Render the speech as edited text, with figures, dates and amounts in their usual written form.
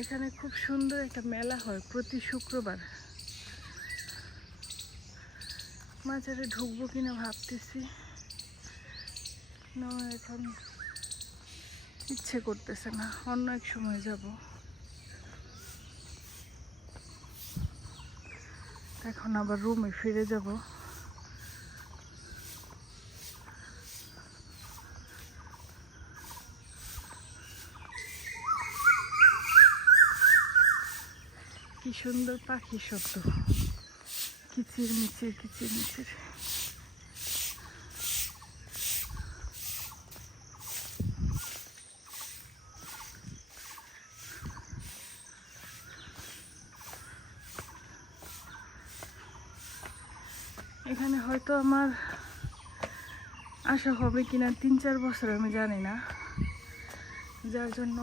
এখানে খুব সুন্দর একটা মেলা হয় প্রতি শুক্রবার। মাজারে ঢুকবো কিনা ভাবতেছি, না এখন ইচ্ছে করতেছে না, অন্য এক সময় যাব। এখন আবার রুমে ফিরে যাব। কি সুন্দর পাখি শব্দ, কিচির মিচির কিচির মিচির। এখানে হয়তো আমার আসা হবে কিনা 3-4 বছর আমি জানি না, যার জন্য